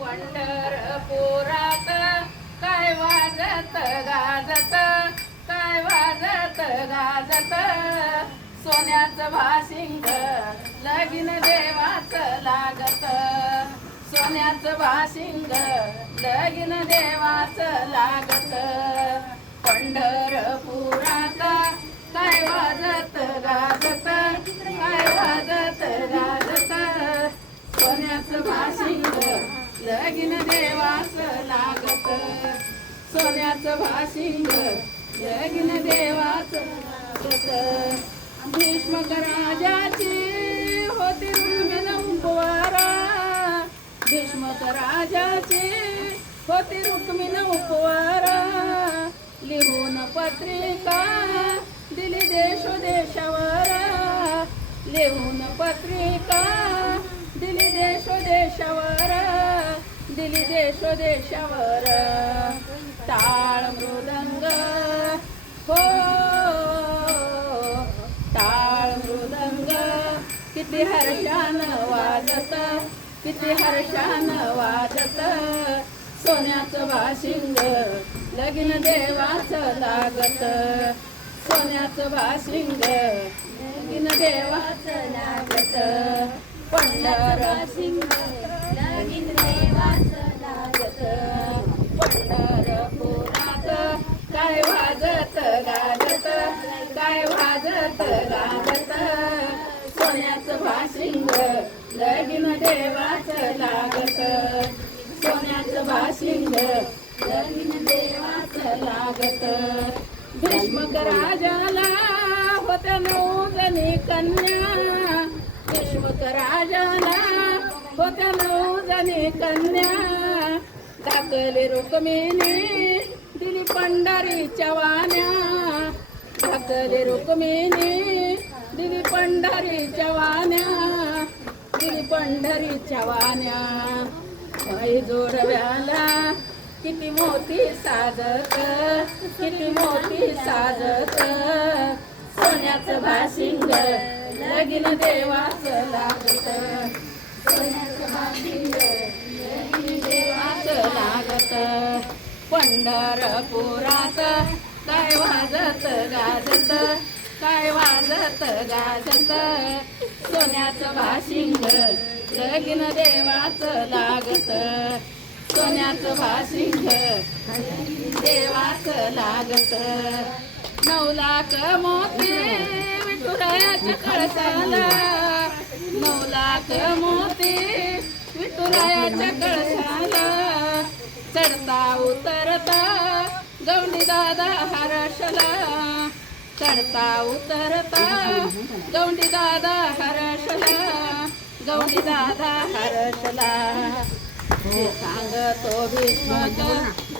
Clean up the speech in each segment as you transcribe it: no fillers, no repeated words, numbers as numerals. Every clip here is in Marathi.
पंढरपुरात काय वाजत गाजत, काय वाजत गाजत, सोन्याचं भाशिंग लगीन देवाचं लागत, सोन्याचं भाशिंग लगीन देवाचं लागत. पंढरपुरात काय वाजत गाजत, काय वाजत गाजत, सोन्याचं भाशिंग लगीन देवाचं लागत, सोन्याचं भाशिंग लगीन देवाचं लागत. भीष्मक राजाची होती रुक्मिण उपवारा, भीष्मक राजाची होती रुक्मिण उपवारा, लिहून पत्रिका दिली देशोदेशावर, लिहून पत्रिका दिली देशोदेशावर, दिली देशोदेशावर. टाळ मृदंग हो, टाळ मृदंग किती हर्षान वाजत, किती हर्षान वाजत, सोन्याचं भाशिंग लगीन देवाचं लागत, सोन्याचं भाशिंग लगीन देवाचं लागत. पंढरसिंग लगीन देवाचं लागत, पंढरपुरात काय वाजत गाजत, काय वाजत गाजत, सोन्याचं भाशिंग लगीन देवाचं लागत, सोन्याचं भाशिंग लगीन देवाचं लागत. भीष्मक राजाला होत्या 9 जणी कन्या, भीष्मक राजाला होत्या 9 जणी कन्या, ढाकली रुक्मिणी दिली पंढरीच्या वाण्या, ढाकली रुक्मिणी दिली पंढरीच्या वाण्या, दिली पंढरीच्या वाण्या. पायी जोडव्याला किती मोठी साजत, किती मोठी साजत, सोन्याचं भाशिंग लगीन देवाचं लागत, सोन्याचं भाशिंग लगीन देवाचं लागत. पंढरपुरात काय वाजत गाजत, काय वाजत गाजत, सोन्याचं भाशिंग लगीन देवाचं लागत, सोन्याचं भाशिंग देवाचं लागत. 9 लाख मोती विठुरायाच्या कळसाला, 9 लाख मोती विठुरायाच्या कळसाला, चढता उतरता गवंडी दादा हर्षला, चढता उतरता गवंडी दादा हर्षला, गवंडी दादा हर्षला. सांगतो भीष्मक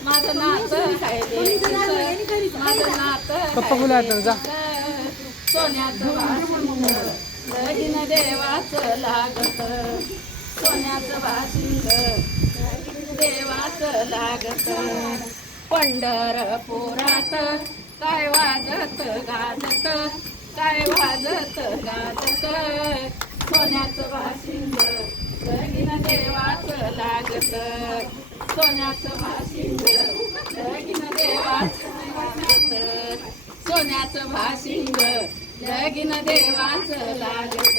माझं नात काय देशील, माझं नात सोन्याचं भाशिंग लगीन देवाचं लागत, सोन्याचं भाशिंग देवाचं लागत. पंढरपुरात काय वाजत गाजत, काय वाजत गाजत, सोन्याचं भाशिंग लगीन देवाचं लागत, सोन्याचं भाशिंग लगीन देवाचं लागत, सोन्याचं भाशिंग लगीन देवाचं लागत.